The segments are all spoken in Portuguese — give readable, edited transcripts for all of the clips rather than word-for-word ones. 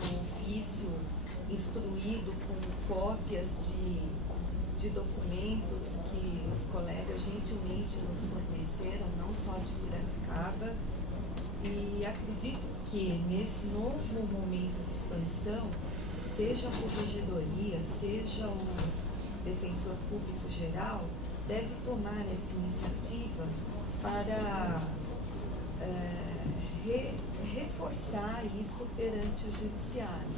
um ofício instruído com cópias de documentos que os colegas gentilmente nos forneceram, não só de Piracicaba, e acredito que nesse novo momento de expansão, seja a Corregedoria, seja o Defensor Público Geral, deve tomar essa iniciativa para reforçar isso perante o Judiciário.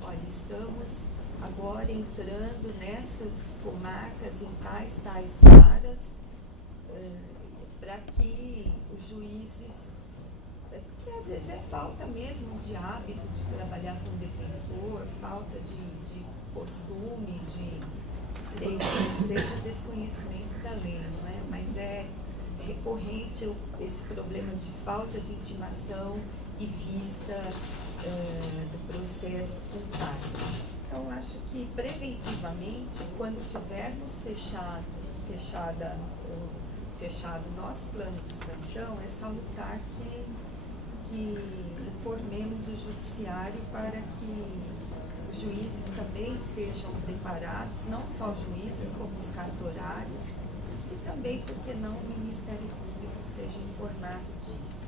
Olha, estamos agora entrando nessas comarcas, em tais varas, para que os juízes, porque às vezes é falta mesmo de hábito de trabalhar com defensor, falta de costume, seja desconhecimento da lei, não é? Mas é recorrente esse problema de falta de intimação e vista do processo contábil. Então, acho que preventivamente, quando tivermos fechado o nosso plano de expansão, é salutar que informemos o Judiciário para que os juízes também sejam preparados, não só os juízes, como os cartorários, e também, por que não, o Ministério Público seja informado disso.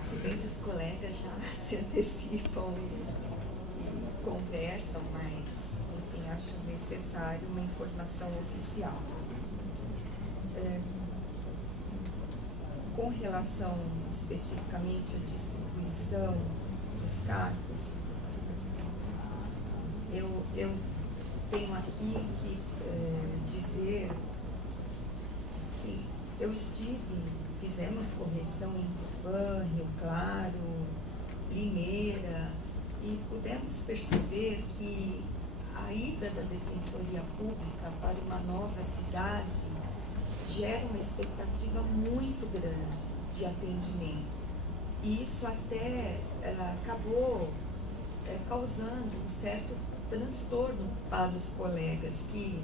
Se bem que os colegas já se antecipam e conversam, mas, enfim, acho necessário uma informação oficial. Com relação especificamente à distribuição dos cargos, eu tenho aqui que dizer que fizemos correção em Tupã, Rio Claro, Limeira, e pudemos perceber que a ida da Defensoria Pública para uma nova cidade gera uma expectativa muito grande de atendimento. E isso até acabou causando um certo transtorno para os colegas que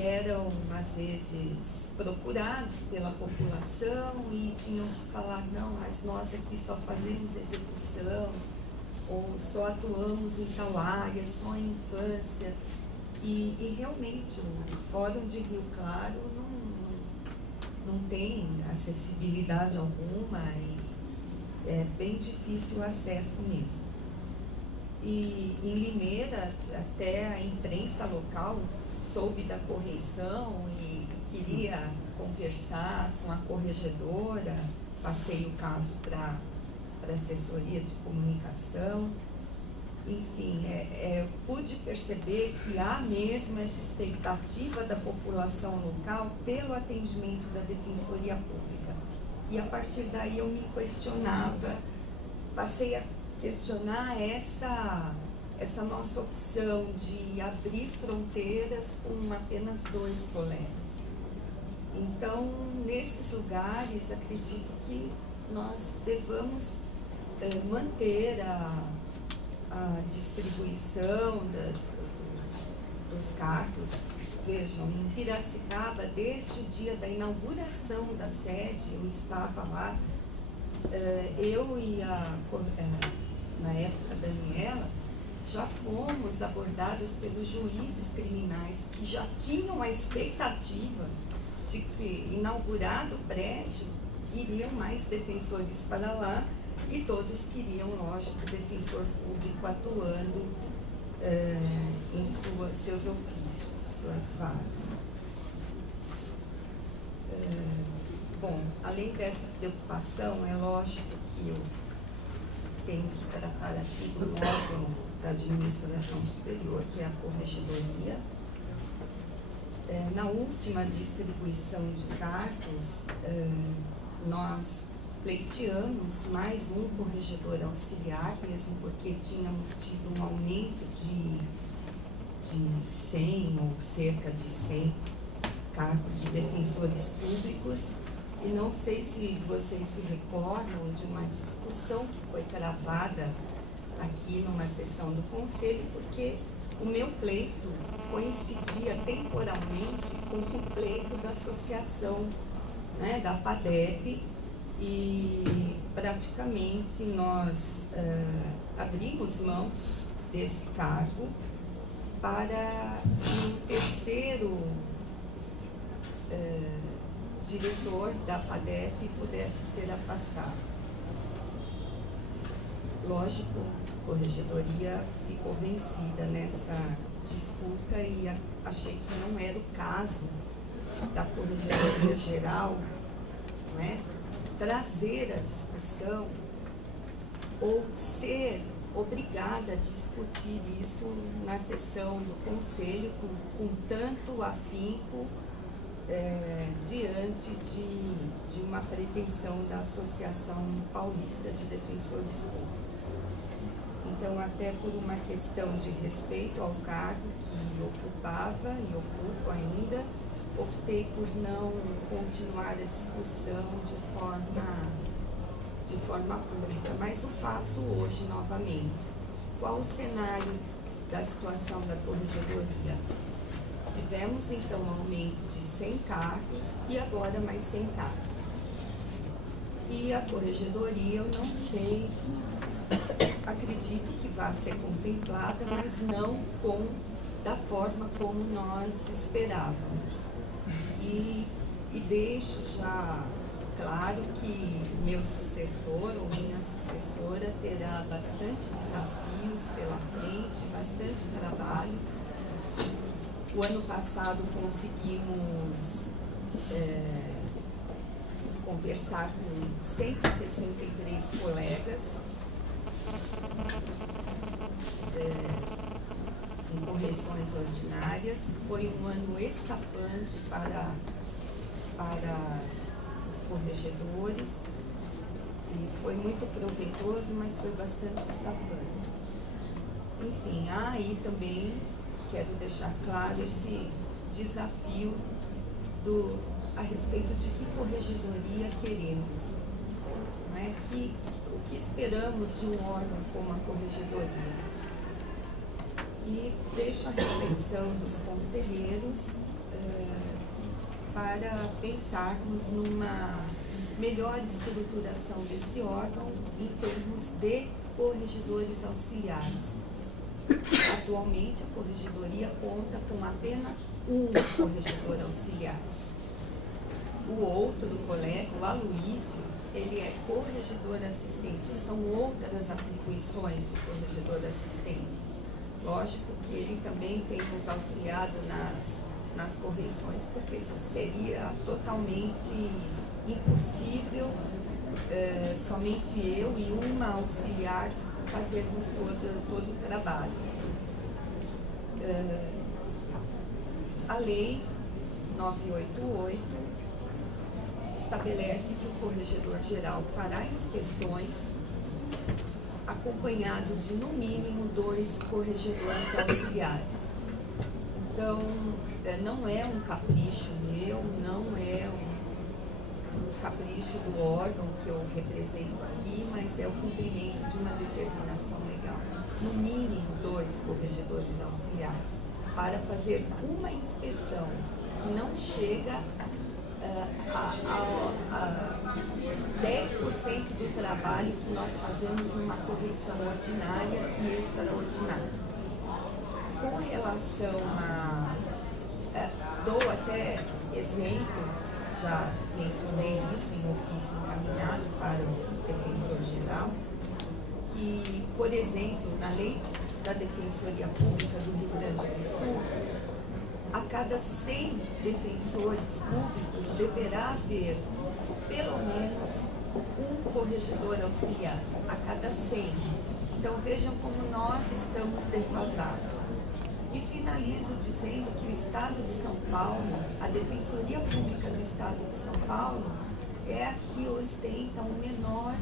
eram, às vezes, procurados pela população e tinham que falar, não, mas nós aqui só fazemos execução, ou só atuamos em tal área, só em infância. E realmente o Fórum de Rio Claro não tem acessibilidade alguma e é bem difícil o acesso mesmo. E em Limeira, até a imprensa local soube da correição e queria conversar com a corregedora, passei o caso para a assessoria de comunicação. Enfim, pude perceber que há mesmo essa expectativa da população local pelo atendimento da Defensoria Pública. E a partir daí eu me questionava, passei a questionar essa nossa opção de abrir fronteiras com apenas 2 colegas. Então, nesses lugares, acredito que nós devamos manter a distribuição dos cargos. Vejam, em Piracicaba, desde o dia da inauguração da sede, eu estava lá, eu e na época, Daniela, já fomos abordadas pelos juízes criminais que já tinham a expectativa de que, inaugurado o prédio, iriam mais defensores para lá e todos queriam, lógico, o defensor público atuando em seus ofícios, suas varas. Bom, além dessa preocupação, é lógico que eu tenho que tratar aqui do órgão da administração superior, que é a Corregedoria. Na última distribuição de cargos, nós pleiteamos mais um corregedor auxiliar, mesmo porque tínhamos tido um aumento de 100 ou cerca de 100 cargos de defensores públicos. E não sei se vocês se recordam de uma discussão que foi travada aqui numa sessão do Conselho, porque o meu pleito coincidia temporalmente com o pleito da associação, né, da PADEP, e praticamente nós abrimos mão desse cargo para um terceiro diretor da FADEP pudesse ser afastado. Lógico, a corregedoria ficou vencida nessa disputa e achei que não era o caso da Corregedoria Geral, não é, trazer a discussão ou ser obrigada a discutir isso na sessão do Conselho com tanto afinco diante de uma pretensão da Associação Paulista de Defensores Públicos. Então, até por uma questão de respeito ao cargo que ocupava e ocupo ainda, optei por não continuar a discussão de forma pública, mas o faço hoje novamente. Qual o cenário da situação da corregedoria? Tivemos então um aumento de 100 cargos e agora mais 100 cargos. E a corregedoria, eu não sei, acredito que vai ser contemplada, mas não da forma como nós esperávamos. E deixo já claro que meu sucessor ou minha sucessora terá bastante desafios pela frente, bastante trabalho. O ano passado conseguimos conversar com 163 colegas em correções ordinárias. Foi um ano escafante para os corregedores e foi muito proveitoso, mas foi bastante estafante. Enfim, há aí também, quero deixar claro, esse desafio a respeito de que corregedoria queremos, não é? O que esperamos de um órgão como a corregedoria. E deixo a reflexão dos conselheiros para pensarmos numa melhor estruturação desse órgão em termos de corregedores auxiliares. Atualmente, a corregedoria conta com apenas um corregedor auxiliar. O outro colega, o Aloísio, ele é corregedor assistente. São outras atribuições do corregedor assistente. Lógico que ele também tem nos auxiliado nas correções, porque seria totalmente impossível somente eu e uma auxiliar fazermos todo o trabalho. A lei 988 estabelece que o corregedor geral fará inspeções acompanhado de no mínimo 2 corregedores auxiliares. Então, não é um capricho meu, não é um capricho do órgão que eu represento aqui, mas é o cumprimento de uma determinação legal. No mínimo 2 corregedores auxiliares para fazer uma inspeção que não chega a 10% do trabalho que nós fazemos numa correção ordinária e extraordinária. Com relação dou até exemplo, já mencionei isso em ofício encaminhado para o defensor geral, que, por exemplo, na lei da Defensoria Pública do Rio Grande do Sul, a cada 100 defensores públicos deverá haver pelo menos um corregedor auxiliar, a cada 100. Então vejam como nós estamos defasados. E finalizo dizendo que o Estado de São Paulo, a Defensoria Pública do Estado de São Paulo, é a que ostenta o menor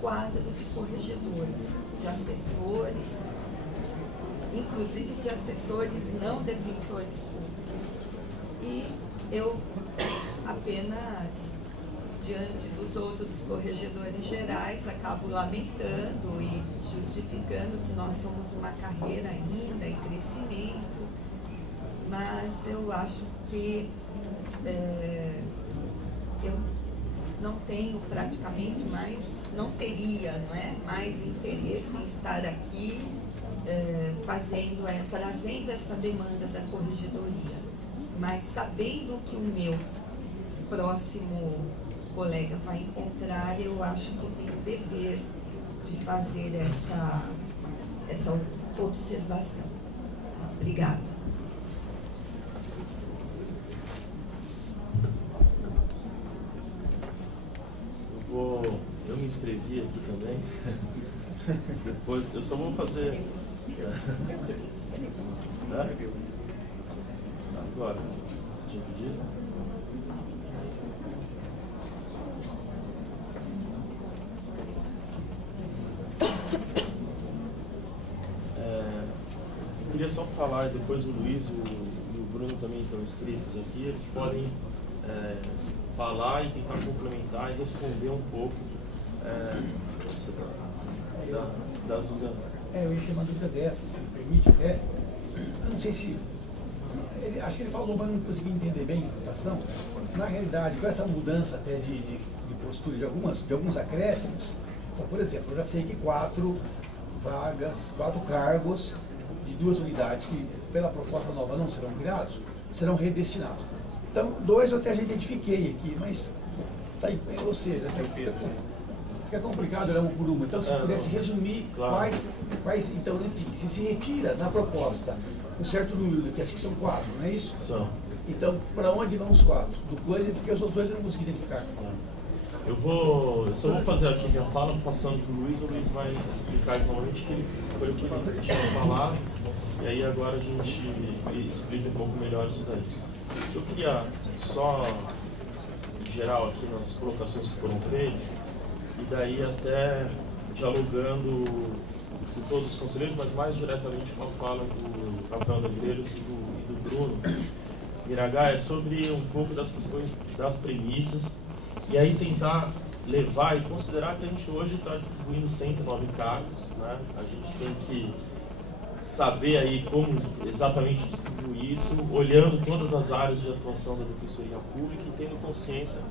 quadro de corregedores, de assessores, inclusive de assessores não defensores públicos. E eu apenas, diante dos outros corregedores gerais, acabo lamentando e justificando que nós somos uma carreira ainda em crescimento, mas eu acho que eu não tenho praticamente mais, não teria, não é, mais interesse em estar aqui trazendo essa demanda da corregedoria. Mas sabendo que o meu próximo colega vai encontrar, eu acho que eu tenho o dever de fazer essa observação. Obrigada. Eu me inscrevi aqui também. Depois, eu só vou fazer... Agora, você tinha pedido? Eu queria só falar, e depois o Luiz e o Bruno também estão inscritos aqui, eles podem falar e tentar complementar e responder um pouco das... Eu ia ter uma dúvida dessa, se me permite, eu não sei se... acho que ele falou, mas não consegui entender bem a votação. Na realidade, com essa mudança até de postura de alguns acréscimos, então, por exemplo, eu já sei que 4 vagas, 4 cargos de 2 unidades que, pela proposta nova, não serão criados, serão redestinados. Então, 2 eu até já identifiquei aqui, mas, ou seja, fica complicado olhar um por uma. Então, se pudesse resumir, claro, quais, então, enfim, se retira na proposta um certo número, que acho que são 4, não é isso? São. Então, para onde vão os 4? Do coisa, porque os outros 2 eu não consegui identificar. Eu só vou fazer aqui minha fala, passando para o Luiz vai explicar isso novamente, que foi o que ele tinha falado, e aí agora a gente explica um pouco melhor isso daí. Eu queria só, em geral, aqui nas colocações que foram feitas, e daí até dialogando com todos os conselheiros, mas mais diretamente com a fala do Rafael Medeiros e do Bruno Miragá, é sobre um pouco das questões das premissas, e aí tentar levar e considerar que a gente hoje está distribuindo 109 cargos, né? A gente tem que saber aí como exatamente distribuir isso, olhando todas as áreas de atuação da Defensoria Pública e tendo consciência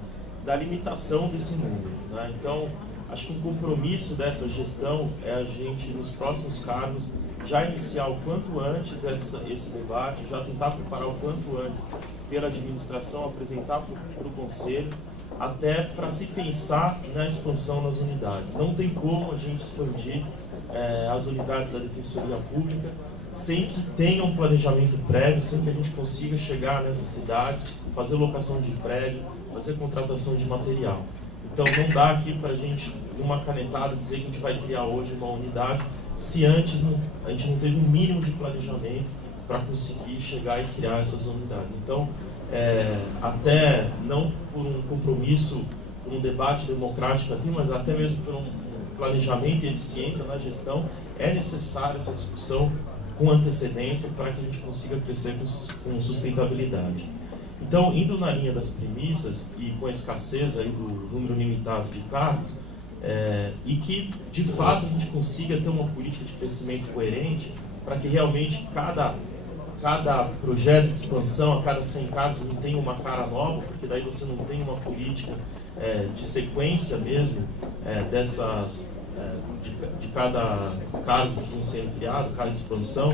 da limitação desse número, né? Então, acho que um compromisso dessa gestão é a gente, nos próximos cargos, já iniciar o quanto antes esse debate, já tentar preparar o quanto antes pela administração, apresentar para o Conselho, até para se pensar na expansão nas unidades. Não tem como a gente expandir as unidades da Defensoria Pública sem que tenha um planejamento prévio, sem que a gente consiga chegar nessas cidades, fazer locação de prédio, fazer contratação de material. Então não dá aqui para a gente, numa canetada, dizer que a gente vai criar hoje uma unidade, se antes a gente não teve um mínimo de planejamento para conseguir chegar e criar essas unidades. Então, até não por um compromisso, por um debate democrático aqui, mas até mesmo por um planejamento e eficiência na gestão, é necessária essa discussão com antecedência para que a gente consiga crescer com sustentabilidade. Então, indo na linha das premissas e com a escassez aí do número limitado de cargos, e que, de fato, a gente consiga ter uma política de crescimento coerente para que realmente cada projeto de expansão, a cada 100 cargos, não tenha uma cara nova, porque daí você não tem uma política de sequência mesmo de cada cargo que vem sendo criado, cada expansão,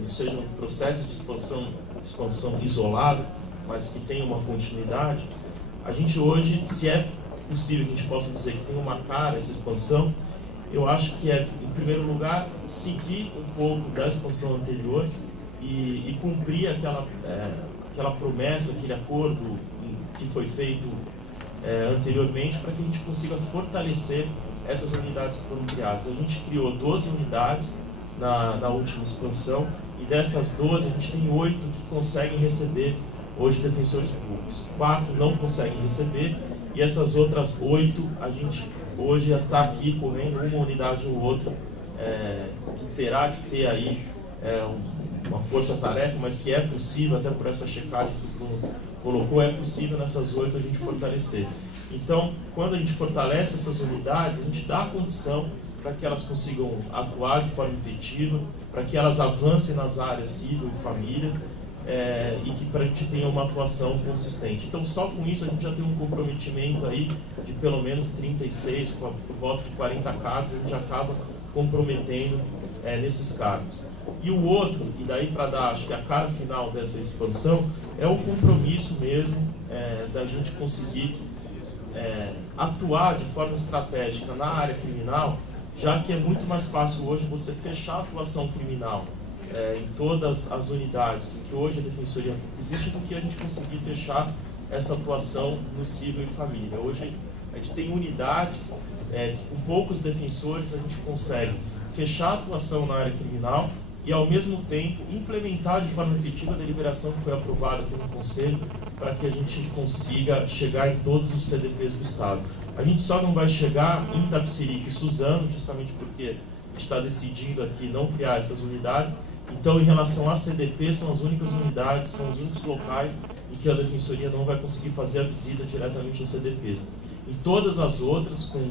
não seja um processo de expansão isolado, mas que tenha uma continuidade. A gente hoje, se é possível que a gente possa dizer que tem uma cara essa expansão, eu acho que em primeiro lugar, seguir um pouco da expansão anterior e cumprir aquela promessa, aquele acordo que foi feito anteriormente, para que a gente consiga fortalecer essas unidades que foram criadas. A gente criou 12 unidades na última expansão, e dessas 12 a gente tem 8 que conseguem receber hoje defensores públicos. 4 não conseguem receber, e essas outras 8 a gente hoje está aqui correndo uma unidade ou outra, que terá que ter aí uma força-tarefa, mas que é possível, até por essa checagem que o Bruno colocou, é possível nessas 8 a gente fortalecer. Então, quando a gente fortalece essas unidades, a gente dá a condição para que elas consigam atuar de forma efetiva, para que elas avancem nas áreas civil e família, e que para a gente tenha uma atuação consistente. Então, só com isso a gente já tem um comprometimento aí de pelo menos 36, por volta de 40 cargos, a gente acaba comprometendo nesses cargos. E o outro, e daí para dar, acho que a cara final dessa expansão, é o compromisso mesmo da gente conseguir atuar de forma estratégica na área criminal, já que é muito mais fácil hoje você fechar a atuação criminal em todas as unidades em que hoje a Defensoria Pública existe, do que a gente conseguir fechar essa atuação no civil e família. Hoje a gente tem unidades que com poucos defensores a gente consegue fechar a atuação na área criminal e, ao mesmo tempo, implementar de forma efetiva a deliberação que foi aprovada pelo Conselho para que a gente consiga chegar em todos os CDPs do Estado. A gente só não vai chegar em Itapecerica e Suzano, justamente porque a gente está decidindo aqui não criar essas unidades. Então, em relação à CDP, são as únicas unidades, são os únicos locais em que a Defensoria não vai conseguir fazer a visita diretamente aos CDPs. Em todas as outras, com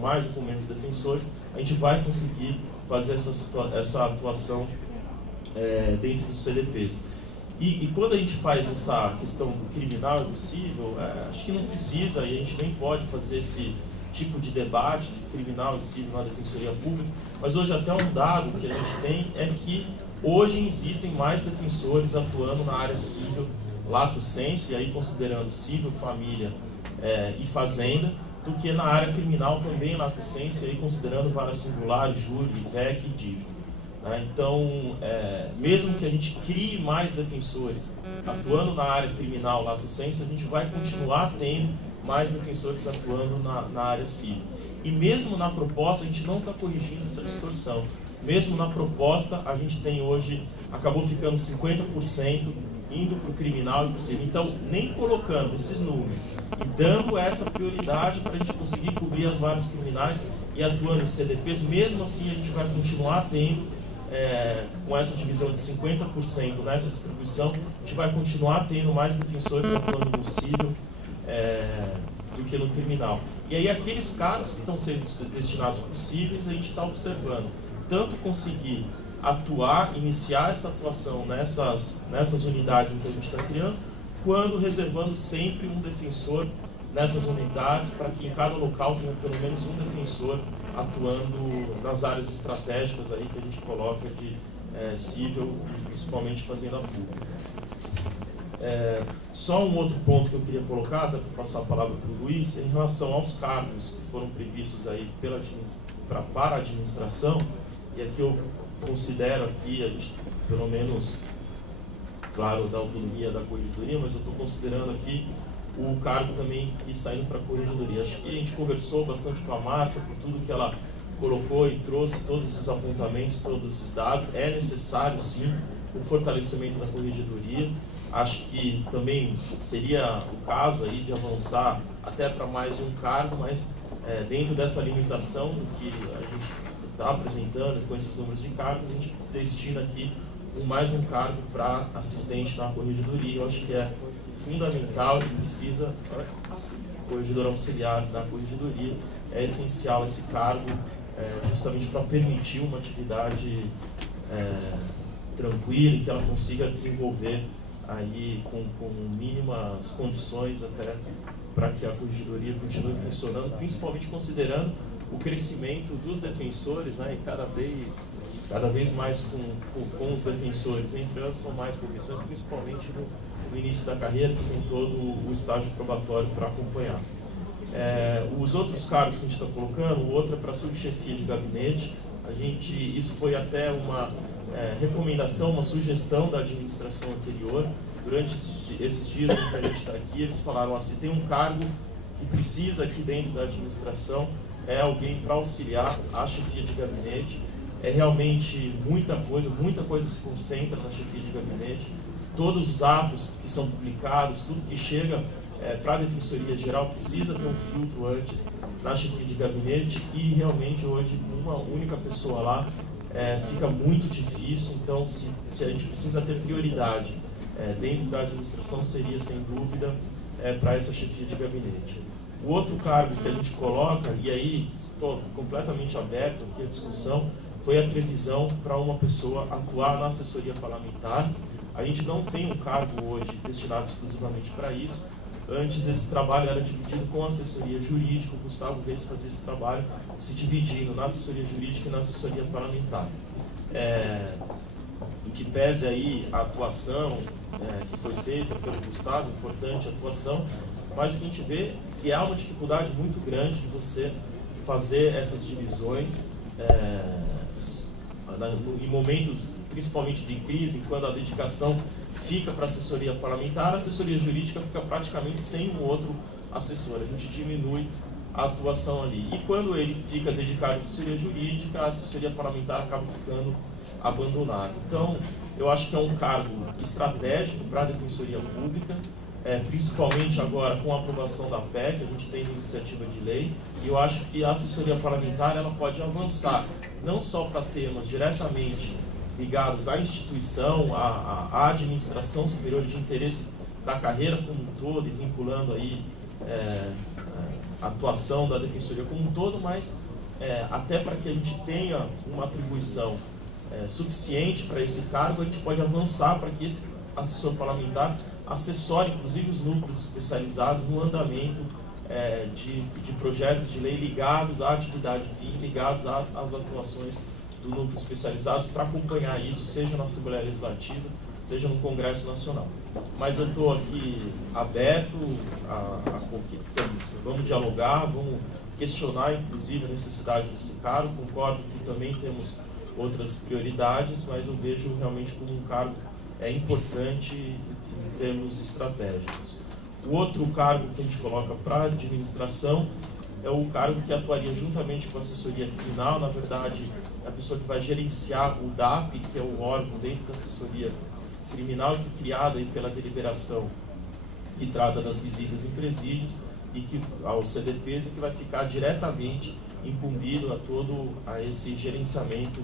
mais ou com menos defensores, a gente vai conseguir fazer essa atuação dentro dos CDPs. E quando a gente faz essa questão do criminal e do civil, acho que não precisa e a gente nem pode fazer esse tipo de debate de criminal e civil na Defensoria Pública, mas hoje até um dado que a gente tem é que hoje existem mais defensores atuando na área civil, lato sensu, e aí considerando civil, família e fazenda, do que na área criminal também lato sensu, e aí considerando vara singular, júri, ITEC e DIV. Então, mesmo que a gente crie mais defensores atuando na área criminal lato sensu, a gente vai continuar tendo mais defensores atuando na área civil. E mesmo na proposta, a gente não está corrigindo essa distorção. Mesmo na proposta, a gente tem hoje, acabou ficando 50% indo para o criminal e para o civil. Então, nem colocando esses números e dando essa prioridade para a gente conseguir cobrir as varas criminais e atuando em CDPs, mesmo assim a gente vai continuar tendo, com essa divisão de 50% nessa distribuição, a gente vai continuar tendo mais defensores atuando no civil do que no criminal. E aí aqueles cargos que estão sendo destinados para os cíveis, a gente está observando tanto conseguir atuar, iniciar essa atuação nessas unidades em que a gente está criando, quando reservando sempre um defensor nessas unidades para que em cada local tenha pelo menos um defensor atuando nas áreas estratégicas aí que a gente coloca de civil e principalmente fazenda pública. Só um outro ponto que eu queria colocar, até para passar a palavra para o Luiz, em relação aos cargos que foram previstos aí para a administração, e aqui eu considero aqui, a gente, pelo menos, claro, da autonomia da corregedoria, mas eu estou considerando aqui o cargo também que está indo para a corregedoria. Acho que a gente conversou bastante com a Márcia, por tudo que ela colocou e trouxe todos esses apontamentos, todos esses dados. É necessário, sim, o fortalecimento da corregedoria. Acho que também seria o caso aí de avançar até para mais de um cargo, mas dentro dessa limitação do que a gente está apresentando, com esses números de cargos, a gente destina aqui mais um cargo para assistente na corregedoria. Eu acho que é fundamental e precisa, corregedor auxiliar da corregedoria, é essencial esse cargo, justamente para permitir uma atividade tranquila e que ela consiga desenvolver aí com mínimas condições até para que a corregedoria continue funcionando, principalmente considerando o crescimento dos defensores, né, e cada vez mais com os defensores entrando, são mais comissões, principalmente no início da carreira, que tem todo o estágio probatório para acompanhar. Os outros cargos que a gente está colocando, o outro é para subchefia de gabinete. Isso foi até uma recomendação, uma sugestão da administração anterior. Durante esses dias em que a gente está aqui, eles falaram, se tem um cargo que precisa aqui dentro da administração, é alguém para auxiliar a chefia de gabinete. É realmente muita coisa se concentra na chefia de gabinete. Todos os atos que são publicados, tudo que chega para a Defensoria Geral precisa ter um filtro antes na chefia de gabinete, e realmente hoje uma única pessoa lá fica muito difícil. Então, se a gente precisa ter prioridade dentro da administração, seria sem dúvida para essa chefia de gabinete. O outro cargo que a gente coloca, e aí estou completamente aberto aqui à discussão, foi a previsão para uma pessoa atuar na assessoria parlamentar, A gente não tem um cargo hoje destinado exclusivamente para isso. Antes, esse trabalho era dividido com a assessoria jurídica. O Gustavo Reis fazia esse trabalho se dividindo na assessoria jurídica e na assessoria parlamentar. Em que pese aí a atuação que foi feita pelo Gustavo, importante atuação, mas o que a gente vê é que há uma dificuldade muito grande de você fazer essas divisões em momentos, principalmente de crise, quando a dedicação fica para a assessoria parlamentar, a assessoria jurídica fica praticamente sem um outro assessor, a gente diminui a atuação ali. E quando ele fica dedicado à assessoria jurídica, a assessoria parlamentar acaba ficando abandonada. Então, eu acho que é um cargo estratégico para a Defensoria Pública, principalmente agora com a aprovação da PEC, a gente tem iniciativa de lei, e eu acho que a assessoria parlamentar ela pode avançar, não só para temas diretamente ligados à instituição, à administração superior de interesse da carreira como um todo, e vinculando aí a atuação da Defensoria como um todo, mas até para que a gente tenha uma atribuição suficiente para esse cargo, a gente pode avançar para que esse assessor parlamentar assessore, inclusive, os núcleos especializados no andamento de projetos de lei ligados à atividade fim, ligados às atuações do núcleo especializados, para acompanhar isso, seja na Assembleia Legislativa, seja no Congresso Nacional. Mas eu estou aqui aberto vamos dialogar, vamos questionar, inclusive, a necessidade desse cargo. Concordo que também temos outras prioridades, mas eu vejo realmente como um cargo importante em termos estratégicos. O outro cargo que a gente coloca para a administração é o cargo que atuaria juntamente com a assessoria criminal. Na verdade, é a pessoa que vai gerenciar o DAP, que é o órgão dentro da assessoria criminal, que foi criado aí pela deliberação que trata das visitas em presídios e que aos CDPs, e que vai ficar diretamente incumbido a esse gerenciamento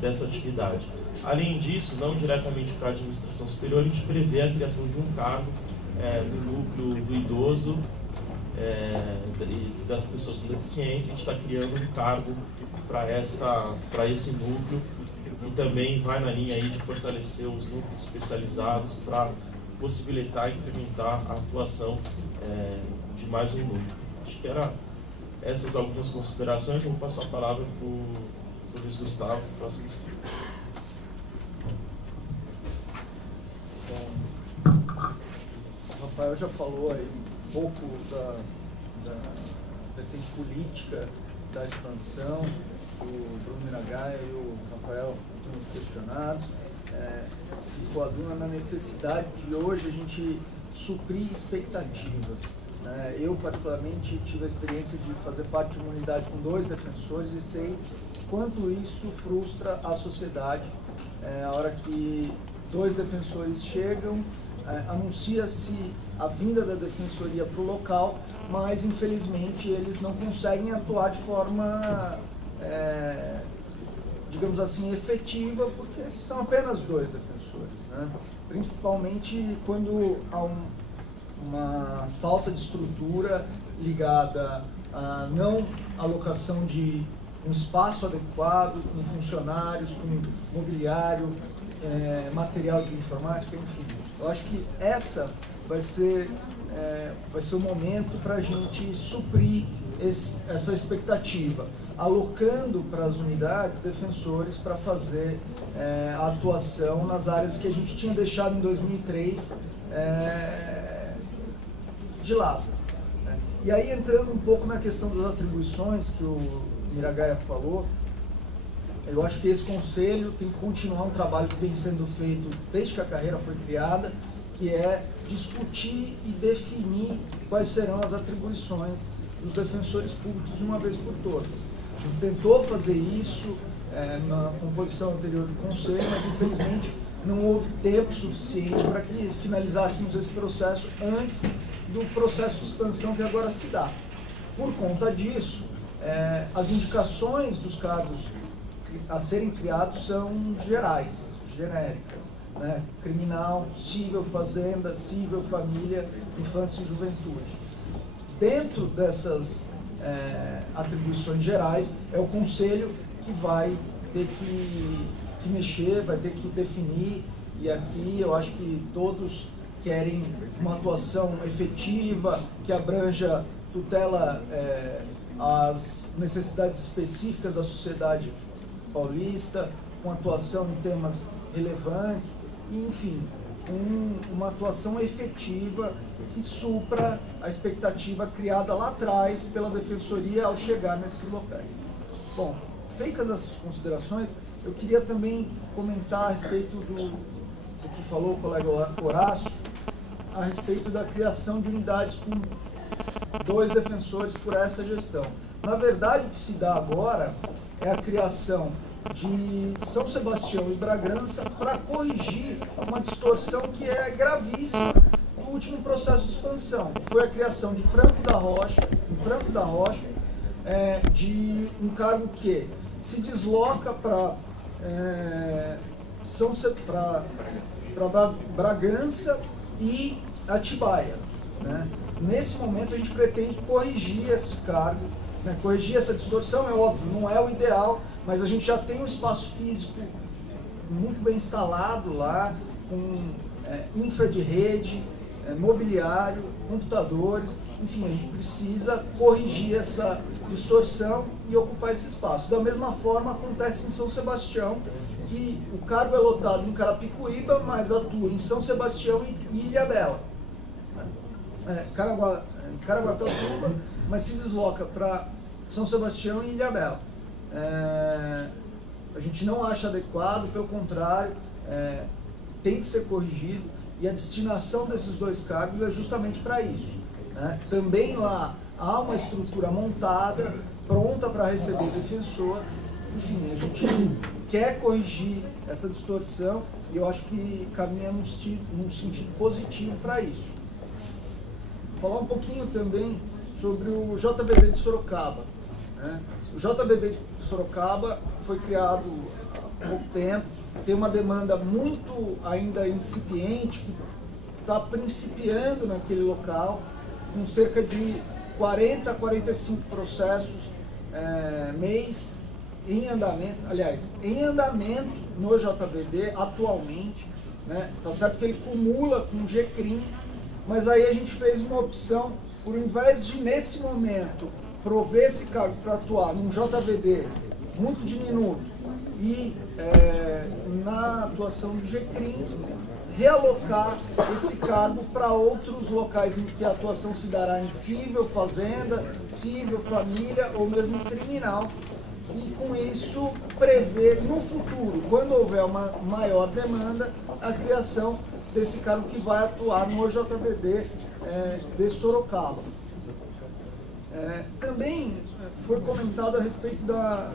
dessa atividade. Além disso, não diretamente para a administração superior, a gente prevê a criação de um cargo no núcleo do idoso e das pessoas com deficiência. A gente está criando um cargo para esse núcleo, e também vai na linha aí de fortalecer os núcleos especializados para possibilitar e incrementar a atuação de mais um núcleo. Acho que era essas algumas considerações. Eu vou passar a palavra para o Luiz Gustavo, próximo speaker. O Rafael já falou aí um pouco da vertente política da expansão, o Bruno Miragaia e o Rafael muito questionados, se coaduna na necessidade de hoje a gente suprir expectativas. Eu, particularmente, tive a experiência de fazer parte de uma unidade com 2 defensores e sei quanto isso frustra a sociedade. A hora que 2 defensores chegam, anuncia-se a vinda da defensoria para o local, mas, infelizmente, eles não conseguem atuar de forma, digamos assim, efetiva, porque são apenas 2 defensores, Principalmente quando há uma falta de estrutura ligada à não alocação de um espaço adequado, com funcionários, com mobiliário, material de informática, enfim. Eu acho que essa vai ser o momento para a gente suprir essa expectativa, alocando para as unidades defensores para fazer a atuação nas áreas que a gente tinha deixado em 2003 de lado. E aí, entrando um pouco na questão das atribuições que o Miragaia falou, eu acho que esse conselho tem que continuar um trabalho que vem sendo feito desde que a carreira foi criada, que é discutir e definir quais serão as atribuições dos defensores públicos de uma vez por todas. A gente tentou fazer isso na composição anterior do conselho, mas infelizmente não houve tempo suficiente para que finalizássemos esse processo antes do processo de expansão que agora se dá. Por conta disso, as indicações dos cargos a serem criados são gerais, genéricas, criminal, civil, fazenda, civil, família, infância e juventude. Dentro dessas atribuições gerais, é o conselho que vai ter que mexer, vai ter que definir e aqui eu acho que todos querem uma atuação efetiva, que abranja, tutela as necessidades específicas da sociedade paulista, com atuação em temas relevantes, e, enfim, uma atuação efetiva que supra a expectativa criada lá atrás pela Defensoria ao chegar nesses locais. Bom, feitas essas considerações, eu queria também comentar a respeito do que falou o colega Horácio, a respeito da criação de unidades com 2 defensores por essa gestão. Na verdade, o que se dá agora é a criação de São Sebastião e Bragança para corrigir uma distorção que é gravíssima no último processo de expansão. Foi a criação de Franco da Rocha, de um cargo que se desloca para Bragança e Atibaia, né? Nesse momento a gente pretende corrigir esse cargo, né? Corrigir essa distorção, é óbvio, não é o ideal, mas a gente já tem um espaço físico muito bem instalado lá, com infra de rede, mobiliário, computadores, enfim, a gente precisa corrigir essa distorção e ocupar esse espaço. Da mesma forma acontece em São Sebastião, que o cargo é lotado em Carapicuíba, mas atua em São Sebastião e Ilhabela. Caraguatatuba, mas se desloca para São Sebastião e Ilhabela. A gente não acha adequado, pelo contrário, tem que ser corrigido, e a destinação desses 2 cargos é justamente para isso, né? Também lá há uma estrutura montada, pronta para receber o defensor. Enfim, a gente quer corrigir essa distorção e eu acho que caminha num sentido positivo para isso. Falar um pouquinho também sobre o JBD de Sorocaba, né? O JBD de Sorocaba foi criado há pouco tempo, tem uma demanda muito ainda incipiente, que está principiando naquele local, com cerca de 40 a 45 processos mês em andamento, no JBD atualmente, né? Tá certo que ele cumula com o GCRIM, mas aí a gente fez uma opção, por invés de nesse momento prover esse cargo para atuar num JBD muito diminuto e na atuação do GCRIM, realocar esse cargo para outros locais em que a atuação se dará em cível, fazenda, cível, família ou mesmo criminal, e com isso prever no futuro, quando houver uma maior demanda, a criação desse cargo que vai atuar no JBD de Sorocaba. Também foi comentado a respeito da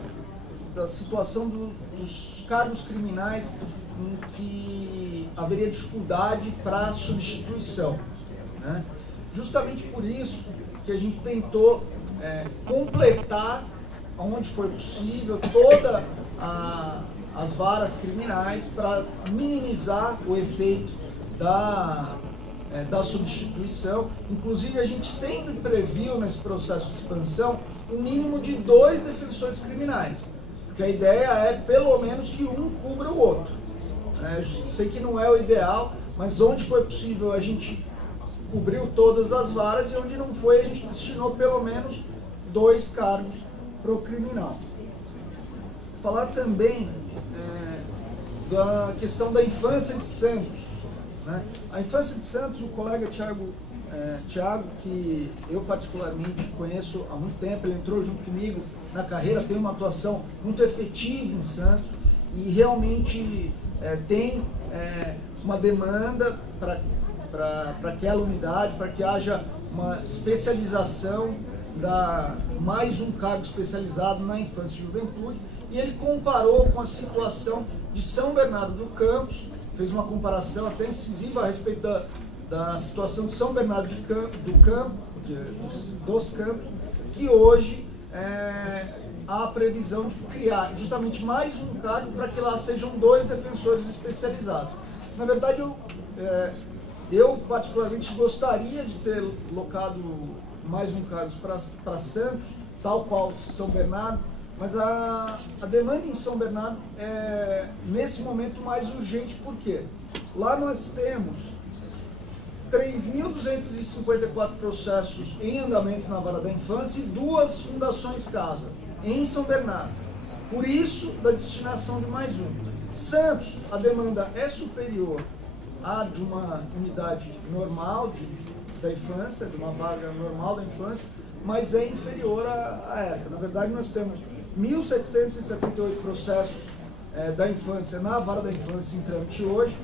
situação dos cargos criminais em que haveria dificuldade para substituição, né? Justamente por isso que a gente tentou completar, onde foi possível, todas as varas criminais para minimizar o efeito da substituição. Inclusive, a gente sempre previu nesse processo de expansão um mínimo de 2 defensores criminais, porque a ideia é pelo menos que um cubra o outro. Sei que não é o ideal, mas onde foi possível a gente cobriu todas as varas, e onde não foi a gente destinou pelo menos 2 cargos para o criminal. Falar também da questão da infância de Santos, né? A infância de Santos, o colega Thiago, que eu particularmente conheço há muito tempo, ele entrou junto comigo na carreira, tem uma atuação muito efetiva em Santos e realmente tem uma demanda para aquela unidade, para que haja uma especialização, mais um cargo especializado na infância e juventude, e ele comparou com a situação de São Bernardo do Campos, fez uma comparação até incisiva a respeito da situação de São Bernardo dos Campos, que hoje há a previsão de criar justamente mais um cargo para que lá sejam 2 defensores especializados. Na verdade, eu particularmente gostaria de ter locado mais um cargo para Santos, tal qual São Bernardo, Mas a demanda em São Bernardo é, nesse momento, mais urgente, por quê? Lá nós temos 3.254 processos em andamento na Vara da Infância e 2 fundações casa em São Bernardo. Por isso, da destinação de mais um. Santos, a demanda é superior à de uma unidade normal da infância, de uma vaga normal da infância, mas é inferior a essa. Na verdade, nós temos 1.778 processos da infância na Vara da Infância em trâmite hoje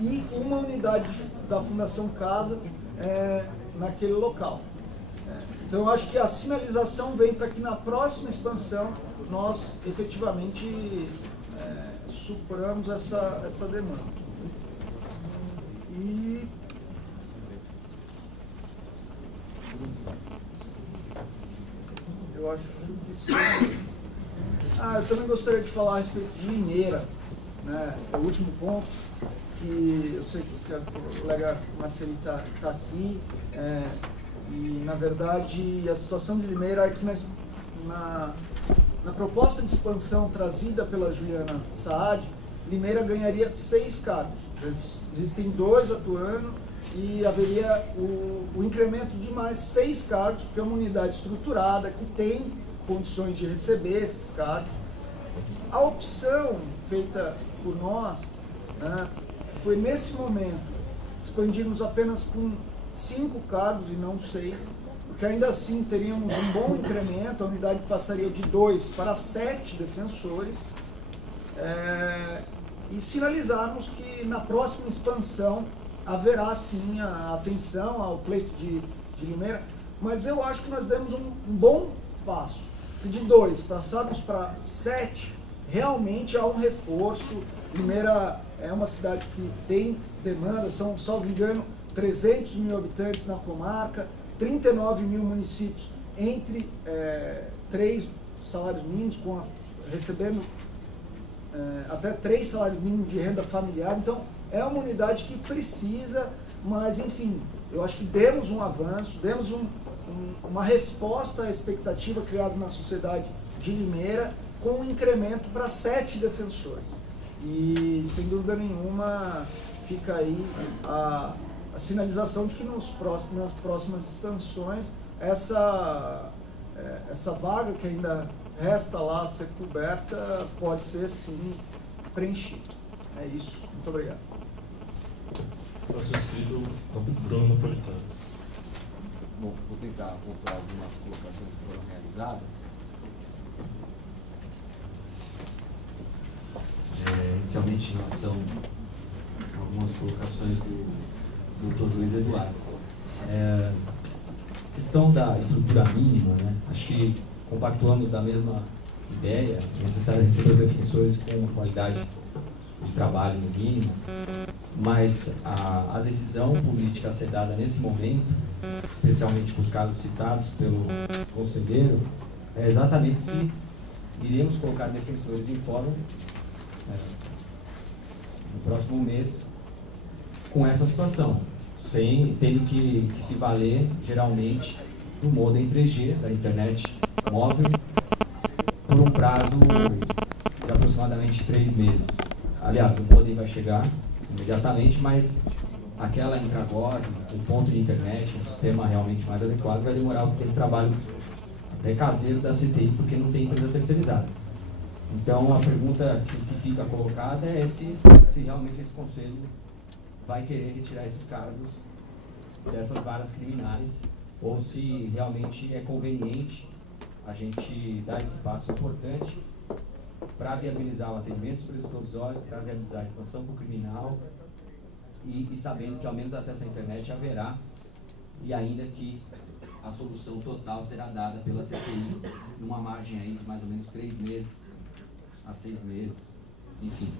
e uma unidade da Fundação Casa naquele local. Então, eu acho que a sinalização vem para que na próxima expansão nós efetivamente supramos essa demanda. E eu acho que sim. Eu também gostaria de falar a respeito de Limeira, né? O último ponto, que eu sei que a colega Marceli está aqui, e na verdade a situação de Limeira é que na proposta de expansão trazida pela Juliana Saad, Limeira ganharia 6 cargos. Existem 2 atuando e haveria o incremento de mais 6 cargos, porque é uma unidade estruturada que tem condições de receber esses cargos. A opção feita por nós, né, foi nesse momento expandirmos apenas com 5 cargos e não 6, porque ainda assim teríamos um bom incremento, a unidade passaria de 2 para 7 defensores, e sinalizarmos que na próxima expansão haverá sim a atenção ao pleito de Limeira, mas eu acho que nós demos um bom passo. De 2 passarmos para 7, realmente há um reforço. Limeira é uma cidade que tem demanda, são, salvo engano, 300 mil habitantes na comarca, 39 mil municípios entre 3 salários mínimos, recebendo até 3 salários mínimos de renda familiar. Então, é uma unidade que precisa, mas enfim, eu acho que demos um avanço, demos uma resposta à expectativa criada na sociedade de Limeira, com um incremento para 7 defensores. E, sem dúvida nenhuma, fica aí a sinalização de que nas próximas expansões, essa vaga que ainda resta lá a ser coberta pode ser, sim, preenchida. É isso. Muito obrigado. Nosso inscrito Bruno Napolitano. Bom, vou tentar pontuar algumas colocações que foram realizadas. Inicialmente, em relação a algumas colocações do Dr. Luiz Eduardo. Questão da estrutura mínima, né? Acho que compactuamos da mesma ideia, é necessário receber os defensores com qualidade de trabalho no mínimo, mas a decisão política a ser dada nesse momento, especialmente com os casos citados pelo conselheiro, é exatamente se iremos colocar defensores em fórum no próximo mês com essa situação, tendo que se valer geralmente do modem 3G, da internet móvel, por um prazo de aproximadamente 3 meses. Aliás, o modem vai chegar imediatamente, mas aquela intragora, o ponto de internet, um sistema realmente mais adequado, vai demorar porque esse trabalho até caseiro da CTI, porque não tem empresa terceirizada. Então, a pergunta que fica colocada é se realmente esse conselho vai querer retirar esses cargos dessas varas criminais, ou se realmente é conveniente a gente dar esse passo importante para viabilizar o atendimento dos presos provisórios, para viabilizar a expansão para o criminal, e sabendo que ao menos acesso à internet haverá, e ainda que a solução total será dada pela CTI numa margem aí de mais ou menos 3 meses a 6 meses, enfim.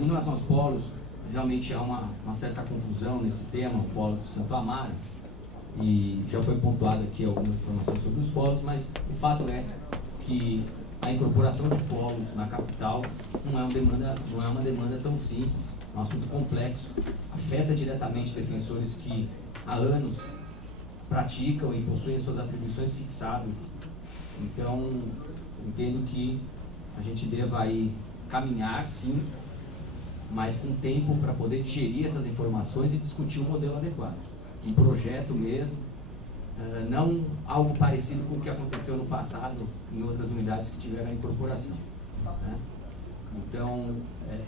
Em relação aos polos, realmente há uma certa confusão nesse tema, o polo de Santo Amaro, e já foi pontuado aqui algumas informações sobre os polos, mas o fato é que a incorporação de polos na capital não é uma demanda tão simples, é um assunto complexo, afeta diretamente defensores que há anos praticam e possuem suas atribuições fixadas. Então, entendo que a gente deva aí caminhar, sim, mas com tempo para poder gerir essas informações e discutir um modelo adequado. Um projeto mesmo, não algo parecido com o que aconteceu no passado em outras unidades que tiveram a incorporação, né? Então,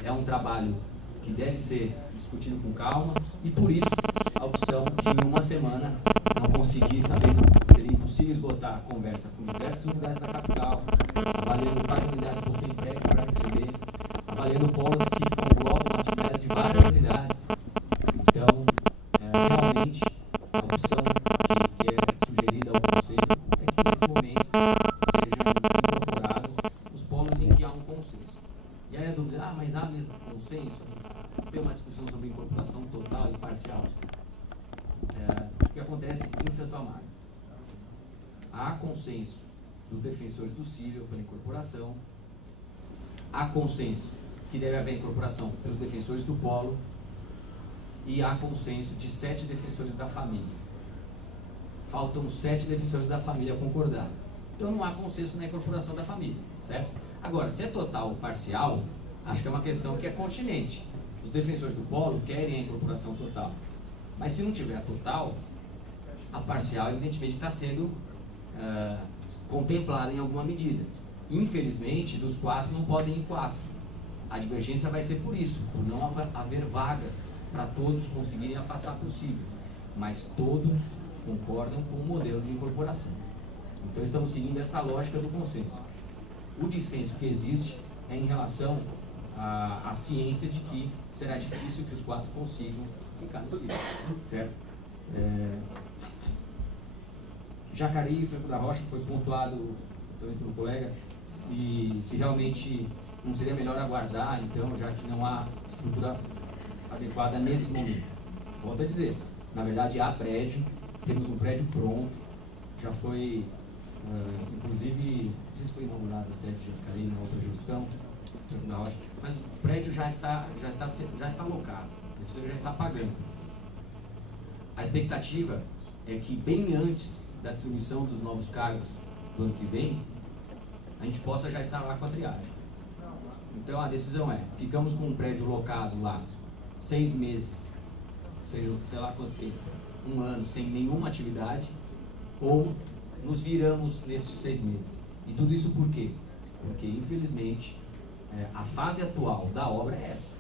é um trabalho que deve ser discutido com calma e, por isso, a opção de, em uma semana, não conseguir, sabendo que seria impossível esgotar a conversa com diversas unidades da capital, avaliando quais unidades possuem prédio para receber, avaliando polos que englobam a atividade de várias unidades. Então, realmente, a opção que é sugerida ao Conselho é que, nesse momento, sejam incorporados os polos em que há um consenso. E aí a dúvida, mas há mesmo consenso? Tem uma discussão sobre incorporação total e parcial. O que acontece em Santo Amaro? Há consenso dos defensores do Cível pela incorporação, há consenso que deve haver incorporação pelos defensores do Polo e há consenso de 7 defensores da família. Faltam 7 defensores da família a concordar. Então não há consenso na incorporação da família, certo? Agora, se é total ou parcial, acho que é uma questão que é continente. Os defensores do Polo querem a incorporação total. Mas se não tiver a total, a parcial, evidentemente, está sendo contemplada em alguma medida. Infelizmente, dos 4 não podem ir 4. A divergência vai ser por isso, por não haver vagas para todos conseguirem a passar possível. Mas todos concordam com o modelo de incorporação. Então, estamos seguindo esta lógica do consenso. O dissenso que existe é em relação à ciência de que será difícil que os 4 consigam ficar no Cível, certo? Jacareí e Franco da Rocha, que foi pontuado também pelo colega, se realmente não seria melhor aguardar, então, já que não há estrutura adequada nesse momento. Volto a dizer, na verdade há prédio, temos um prédio pronto, já foi, inclusive, não sei se foi inaugurado a sede de Jacareí na outra gestão, Franco da Rocha, mas o prédio já está alocado, o já está pagando. A expectativa é que bem antes da distribuição dos novos cargos do ano que vem, a gente possa já estar lá com a triagem. Então a decisão é, ficamos com um prédio locado lá 6 meses, seja, sei lá quanto tempo, 1 ano, sem nenhuma atividade, ou nos viramos nesses 6 meses. E tudo isso por quê? Porque, infelizmente, a fase atual da obra é essa.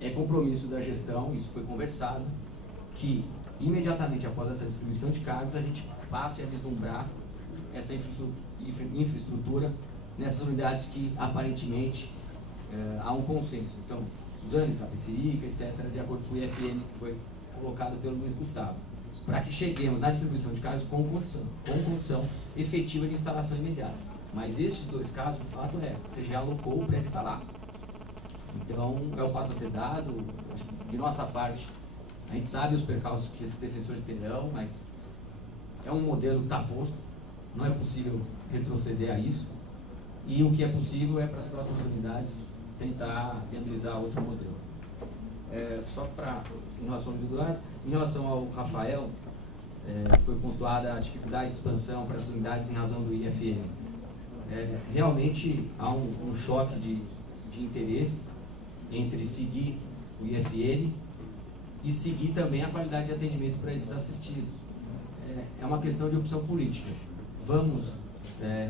É compromisso da gestão, isso foi conversado, que imediatamente após essa distribuição de cargos, a gente passe a vislumbrar essa infraestrutura nessas unidades que, aparentemente, há um consenso. Então, Suzane, Tapecerica, etc., de acordo com o IFM que foi colocado pelo Luiz Gustavo, para que cheguemos na distribuição de cargos com condição efetiva de instalação imediata. Mas esses 2 casos, o fato é, você já alocou, o prédio está lá. Então, é o passo a ser dado, de nossa parte, a gente sabe os percalços que esses defensores terão, mas é um modelo que está posto, não é possível retroceder a isso, e o que é possível é para as próximas unidades tentar viabilizar outro modelo. Só para, em relação ao individual, em relação ao Rafael, foi pontuada a dificuldade de expansão para as unidades em razão do IFM. Realmente há um choque de interesses entre seguir o IFM e seguir também a qualidade de atendimento para esses assistidos. É uma questão de opção política. Vamos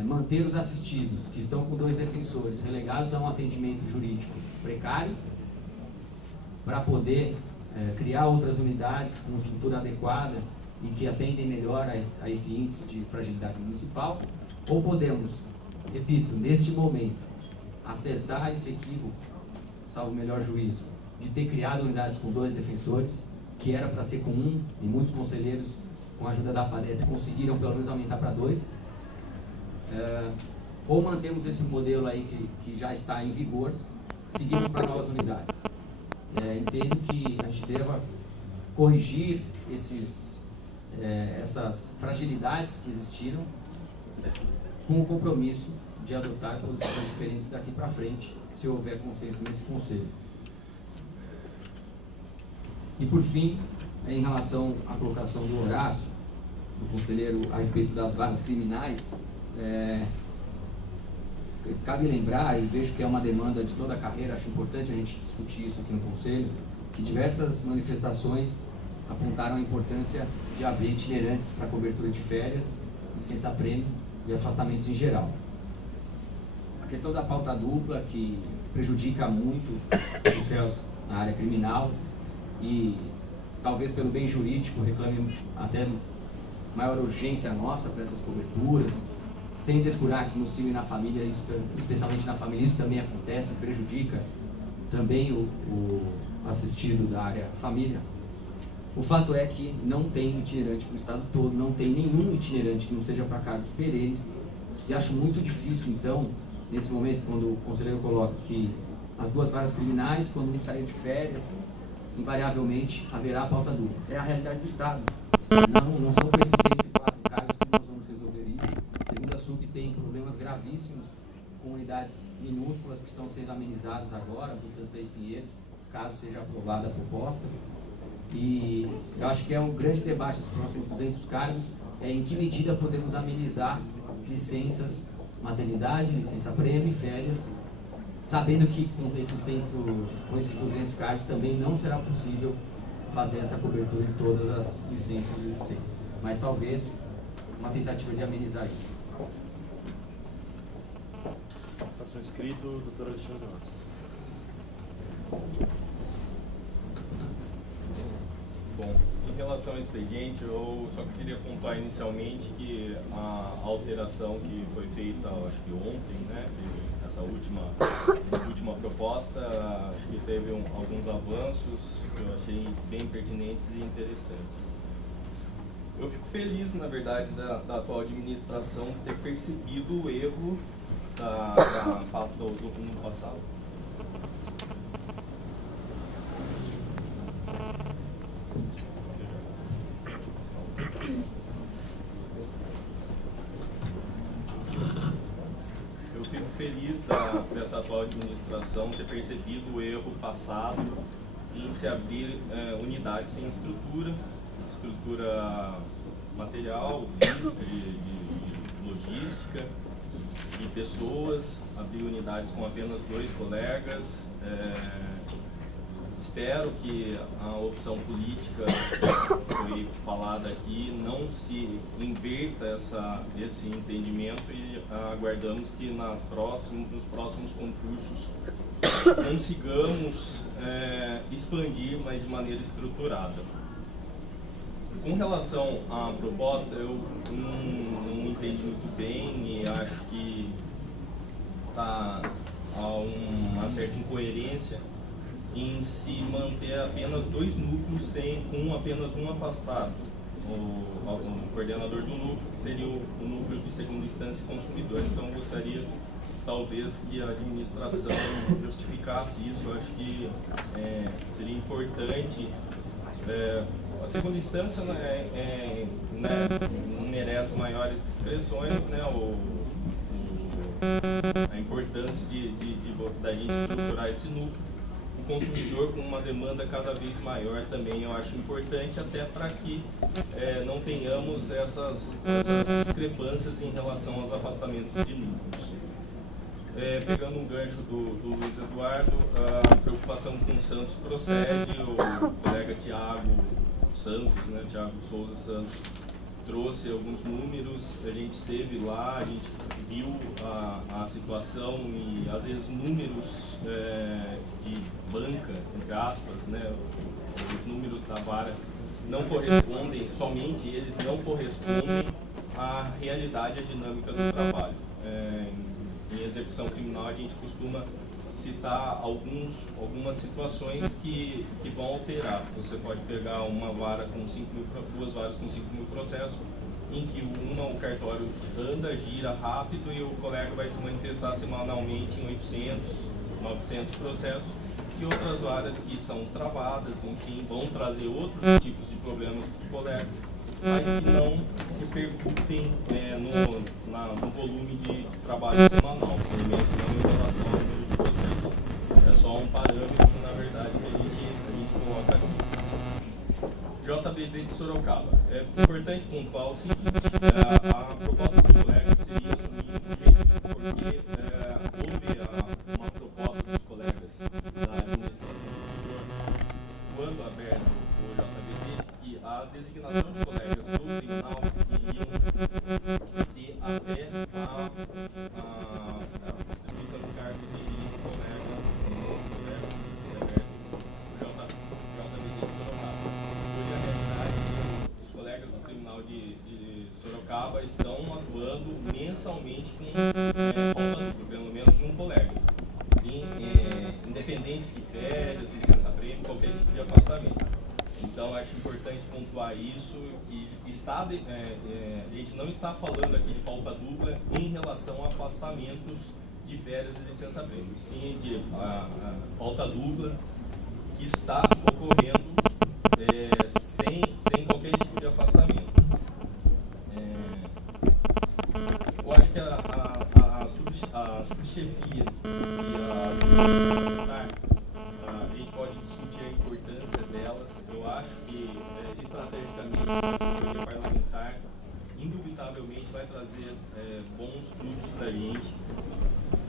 manter os assistidos que estão com 2 defensores relegados a um atendimento jurídico precário para poder criar outras unidades com estrutura adequada e que atendem melhor a esse índice de fragilidade municipal, ou podemos, repito, neste momento, acertar esse equívoco, salvo o melhor juízo, de ter criado unidades com 2 defensores, que era para ser com 1, e muitos conselheiros, com a ajuda da PADEP, conseguiram pelo menos aumentar para 2, ou mantemos esse modelo aí que já está em vigor, seguimos para novas unidades. Entendo que a gente deva corrigir essas fragilidades que existiram, com o compromisso de adotar posições diferentes daqui para frente, se houver consenso nesse conselho. E por fim, em relação à colocação do Horácio, do conselheiro, a respeito das vagas criminais, cabe lembrar, e vejo que é uma demanda de toda a carreira, acho importante a gente discutir isso aqui no Conselho, que diversas manifestações apontaram a importância de haver itinerantes para cobertura de férias, licença-prêmio e afastamentos em geral. A questão da pauta dupla, que prejudica muito os réus na área criminal e talvez pelo bem jurídico reclame até maior urgência nossa para essas coberturas, sem descurar que no CIO e na família, isso, especialmente na família, isso também acontece, prejudica também o assistido da área família. O fato é que não tem itinerante para o estado todo, não tem nenhum itinerante que não seja para cargos perenes, e acho muito difícil, então, nesse momento, quando o conselheiro coloca que as duas varas criminais, quando um sair de férias, invariavelmente haverá pauta dupla. É a realidade do Estado. Não são com esses 104 cargos que nós vamos resolver isso. A segunda sub tem problemas gravíssimos com unidades minúsculas que estão sendo amenizadas agora, portanto, aí Pinheiros, caso seja aprovada a proposta. E eu acho que é um grande debate dos próximos 200 cargos, em que medida podemos amenizar licenças, maternidade, licença-prêmio e férias, sabendo que com esses 200 cargos também não será possível fazer essa cobertura de todas as licenças existentes. Mas talvez uma tentativa de amenizar isso. Passou inscrito, doutor Alexandre Alves. Bom, em relação ao expediente, eu só queria pontuar inicialmente que a alteração que foi feita, acho que ontem, né, essa última proposta, acho que teve alguns avanços que eu achei bem pertinentes e interessantes. Eu fico feliz, na verdade, da atual administração ter percebido o erro do passado. Eu fico feliz dessa atual administração ter percebido o erro passado em se abrir unidades sem estrutura material, física, de logística, de pessoas, abrir unidades com apenas 2 colegas. Espero que a opção política que foi falada aqui não se inverta esse entendimento e aguardamos que nos próximos concursos consigamos expandir, mas de maneira estruturada. Com relação à proposta, eu não entendi muito bem e acho que está uma certa incoerência em se manter apenas 2 núcleos com apenas um afastado. O coordenador do núcleo seria o núcleo de segunda instância e consumidor. Então eu gostaria talvez que a administração justificasse isso. Eu acho que seria importante. A segunda instância não merece maiores discreções, né? A importância da gente estruturar esse núcleo. O consumidor com uma demanda cada vez maior também eu acho importante, até para que não tenhamos essas discrepâncias em relação aos afastamentos de núcleos. Pegando um gancho do Luiz Eduardo, a preocupação com o Santos procede, o colega Tiago Santos, né, Tiago Souza Santos, trouxe alguns números, a gente esteve lá, a gente viu a situação e às vezes números de banca, entre aspas, né, os números da vara não correspondem, somente eles não correspondem à realidade e à dinâmica do trabalho. Em execução criminal a gente costuma citar algumas situações que vão alterar. Você pode pegar uma vara com 2 varas com 5 mil processos, em que o cartório anda, gira rápido e o colega vai se manifestar semanalmente em 800, 900 processos, e outras varas que são travadas, enfim, vão trazer outros tipos de problemas para os colegas, mas que não repercutem no volume de trabalho semanal, pelo menos não em relação ao número de processos. É só um parâmetro, na verdade, que a gente coloca aqui. JBD de Sorocaba. É importante pontuar o seguinte, a proposta do colega seria assumir um jeito, porque estão atuando mensalmente com pauta dupla, pelo menos um colega, independente de férias, licença-prêmio, qualquer tipo de afastamento. Então, acho importante pontuar isso, que a gente não está falando aqui de pauta dupla em relação a afastamentos de férias e licença-prêmio, sim de a pauta dupla que está ocorrendo sem qualquer tipo de afastamento. Eu acho que a subchefia e a assistência parlamentar, a gente pode discutir a importância delas. Eu acho que, estrategicamente, a assistência parlamentar, indubitavelmente, vai trazer bons frutos para a gente.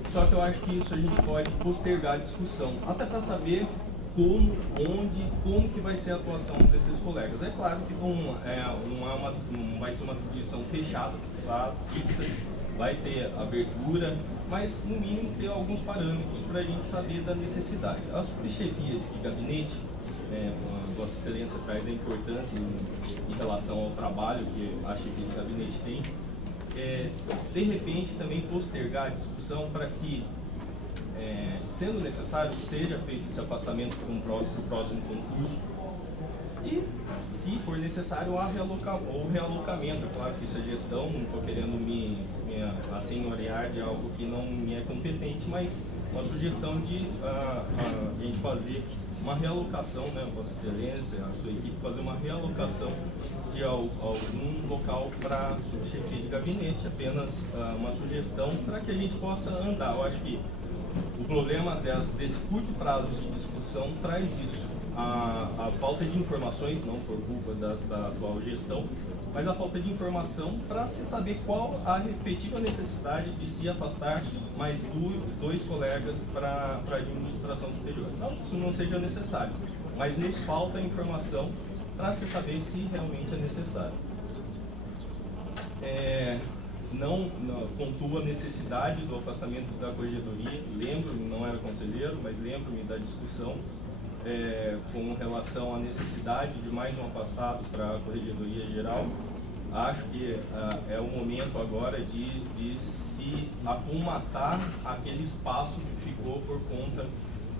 Só que eu acho que isso a gente pode postergar a discussão, até para saber como que vai ser a atuação desses colegas. É claro que não vai ser uma atribuição fechada, fixa, vai ter abertura, mas no mínimo ter alguns parâmetros para a gente saber da necessidade. A subchefia de gabinete, Vossa Excelência traz a importância em relação ao trabalho que a chefia de gabinete tem, de repente também postergar a discussão para que, sendo necessário, seja feito esse afastamento para o próximo concurso e, se for necessário, o realocamento. Claro que isso é gestão, não estou querendo me assenhorear de algo que não me é competente, mas uma sugestão de a gente fazer uma realocação, né, Vossa Excelência, a sua equipe, fazer uma realocação de algum local para subchefia de gabinete, apenas uma sugestão para que a gente possa andar. Eu acho que o problema desse curto prazo de discussão traz isso. A falta de informações, não por culpa da atual gestão, mas a falta de informação para se saber qual a efetiva necessidade de se afastar mais dois colegas para a administração superior. Não que isso não seja necessário, mas nos falta a informação para se saber se realmente é necessário. Não pontua a necessidade do afastamento da corregedoria. Lembro-me, não era conselheiro, mas lembro-me da discussão com relação à necessidade de mais um afastado para a corregedoria geral. Acho que é o momento agora de se acumatar aquele espaço que ficou por conta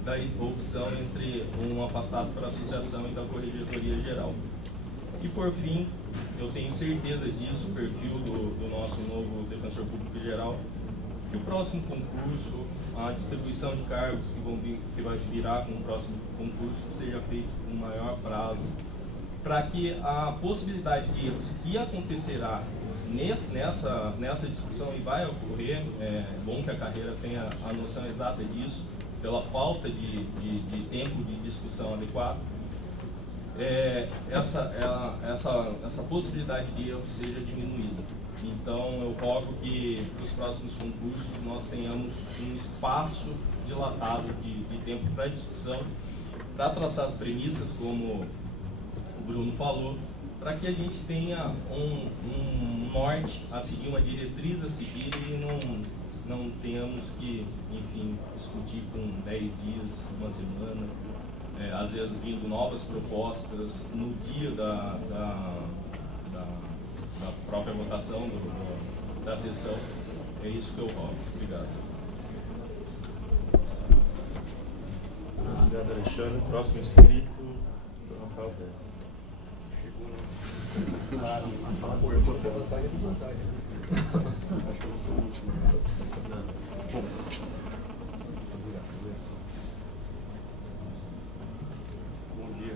da opção entre um afastado para a associação e da corregedoria geral. E por fim, eu tenho certeza disso, o perfil do nosso novo defensor público geral, que o próximo concurso, a distribuição de cargos que vai virar com o próximo concurso, seja feito com maior prazo, para que a possibilidade de erros que acontecerá nessa discussão e vai ocorrer, é bom que a carreira tenha a noção exata disso, pela falta de tempo de discussão adequado, essa possibilidade de erro seja diminuída. Então, eu rogo que nos próximos concursos nós tenhamos um espaço dilatado de tempo para discussão, para traçar as premissas, como o Bruno falou, para que a gente tenha um norte a seguir, uma diretriz a seguir e não tenhamos que, enfim, discutir com 10 dias, uma semana, às vezes vindo novas propostas no dia da própria votação da sessão. É isso que eu rogo. Obrigado. Obrigado, Alexandre. Próximo inscrito, Rafael Pérez. Chegou, né? Eu estou tendo a tarefa de mensagem. Acho que eu sou o último. Bom. Bom dia.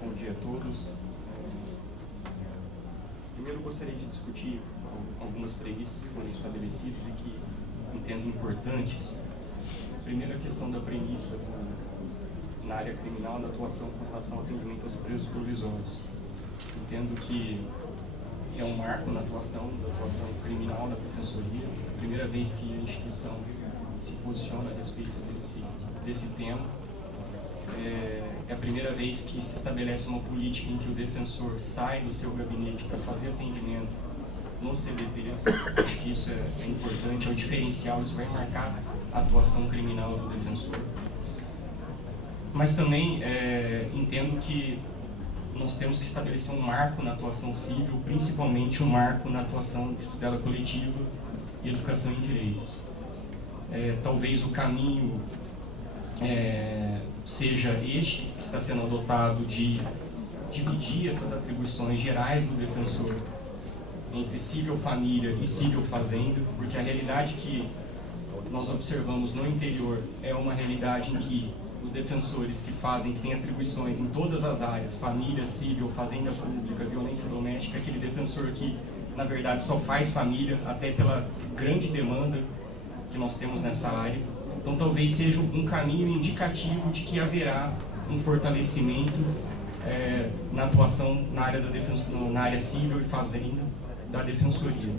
Bom dia a todos. Primeiro, eu gostaria de discutir algumas premissas que foram estabelecidas e que entendo importantes. Primeiro, a questão da premissa na área criminal da atuação com relação ao atendimento aos presos provisórios. Entendo que é um marco na atuação criminal da Defensoria. A primeira vez que a instituição se posiciona a respeito desse tema. É a primeira vez que se estabelece uma política em que o defensor sai do seu gabinete para fazer atendimento nos CDPs. Acho que isso é importante, é o diferencial, isso vai marcar a atuação criminal do defensor. Mas também entendo que nós temos que estabelecer um marco na atuação civil, principalmente um marco na atuação de tutela coletiva e educação em direitos. Talvez o caminho seja este que está sendo adotado de dividir essas atribuições gerais do defensor entre civil família e civil fazenda, porque a realidade que nós observamos no interior é uma realidade em que os defensores que têm atribuições em todas as áreas, família, civil, fazenda pública, violência doméstica, aquele defensor que, na verdade, só faz família, até pela grande demanda que nós temos nessa área. Então, talvez seja um caminho indicativo de que haverá um fortalecimento na atuação na área, na área civil e fazenda da defensoria.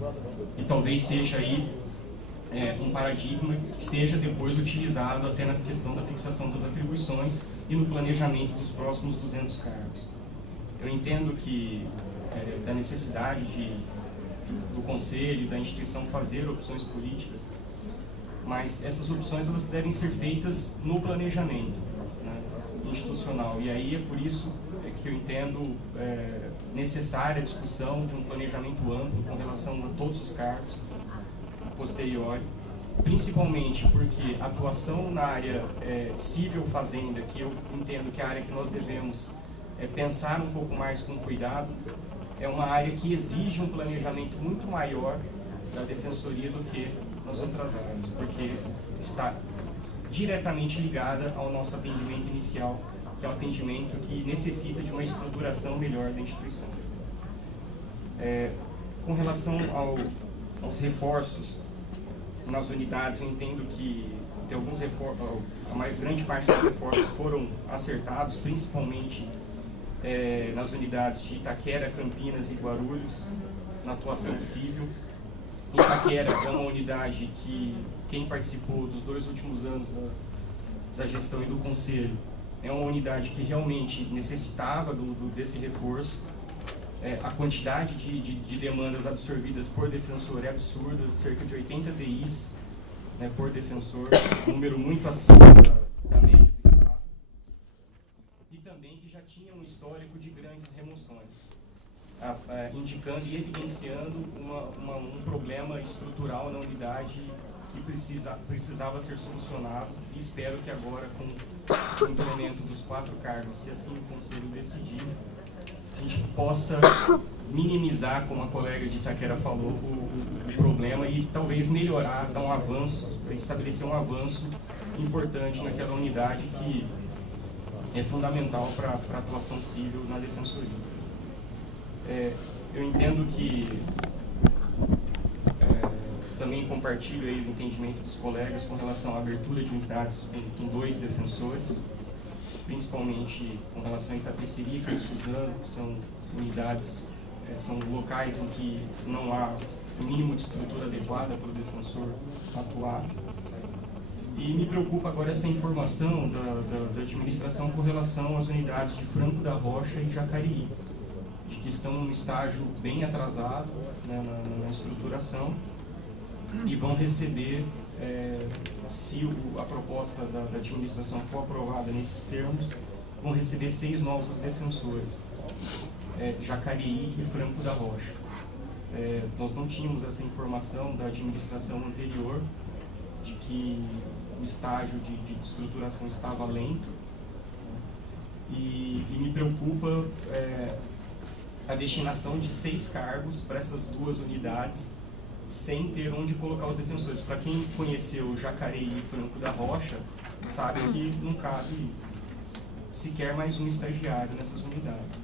E talvez seja aí um paradigma que seja depois utilizado até na questão da fixação das atribuições e no planejamento dos próximos 200 cargos. Eu entendo que da necessidade do Conselho e da instituição fazer opções políticas, mas essas opções elas devem ser feitas no planejamento, né, institucional. E aí é por isso que eu entendo necessária a discussão de um planejamento amplo com relação a todos os cargos posterior, principalmente porque a atuação na área civil fazenda, que eu entendo que é a área que nós devemos pensar um pouco mais com cuidado, é uma área que exige um planejamento muito maior da defensoria do que nas outras áreas, porque está diretamente ligada ao nosso atendimento inicial, que é um atendimento que necessita de uma estruturação melhor da instituição. Com relação aos reforços nas unidades, eu entendo que tem alguns reforços, grande parte dos reforços foram acertados, principalmente nas unidades de Itaquera, Campinas e Guarulhos, na atuação civil. Itaquera é uma unidade que quem participou dos 2 últimos anos da gestão e do Conselho é uma unidade que realmente necessitava desse reforço. A quantidade de demandas absorvidas por defensor é absurda, cerca de 80 DIs, né, por defensor, um número muito acima da média do Estado. E também que já tinha um histórico de grandes remoções, indicando e evidenciando um problema estrutural na unidade que precisava ser solucionado, e espero que agora, com o implemento dos 4 cargos, se assim o Conselho decidir, a gente possa minimizar, como a colega de Itaquera falou, o problema e talvez melhorar, dar um avanço, estabelecer um avanço importante naquela unidade que é fundamental para a atuação civil na defensoria. Eu entendo que também compartilho aí o entendimento dos colegas com relação à abertura de unidades com 2 defensores, principalmente com relação a Itapecerica e Suzano, que são unidades, são locais em que não há o mínimo de estrutura adequada para o defensor atuar. E me preocupa agora essa informação da administração com relação às unidades de Franco da Rocha e Jacareí, de que estão num estágio bem atrasado, né, na estruturação, e vão receber, se a proposta da administração for aprovada nesses termos, vão receber 6 novos defensores, Jacareí e Franco da Rocha. Nós não tínhamos essa informação da administração anterior, de que o estágio de estruturação estava lento, e me preocupa a destinação de 6 cargos para essas 2 unidades, sem ter onde colocar os defensores. Para quem conheceu Jacareí e Franco da Rocha, sabe que não cabe sequer mais um estagiário nessas unidades.